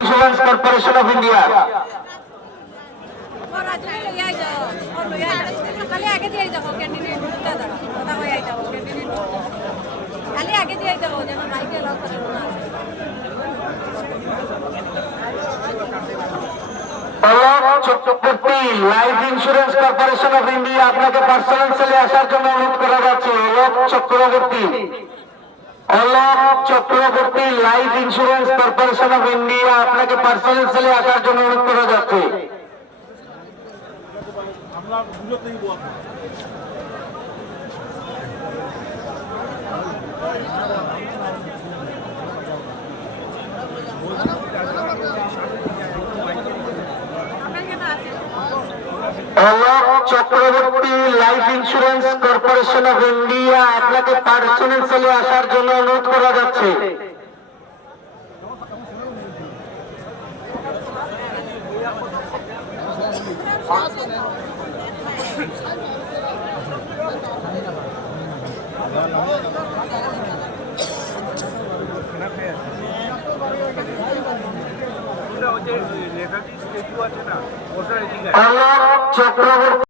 Insurance corporation of India. Chakraborty life insurance corporation of India আপনাকে personal সেলে আসার জন্য অনুরোধ করা যাচ্ছে। Alok Chakraborty life insurance corporation of India আপনাকে পার্সোনাল সেলে আসার জন্য অনুরোধ করা যাচ্ছে। Alok Chakraborty life insurance corporation of India আপনাকে পার্সোনাল সেলে আসার জন্য অনুরোধ করা যাচ্ছে। অলোক চক্রবর্তী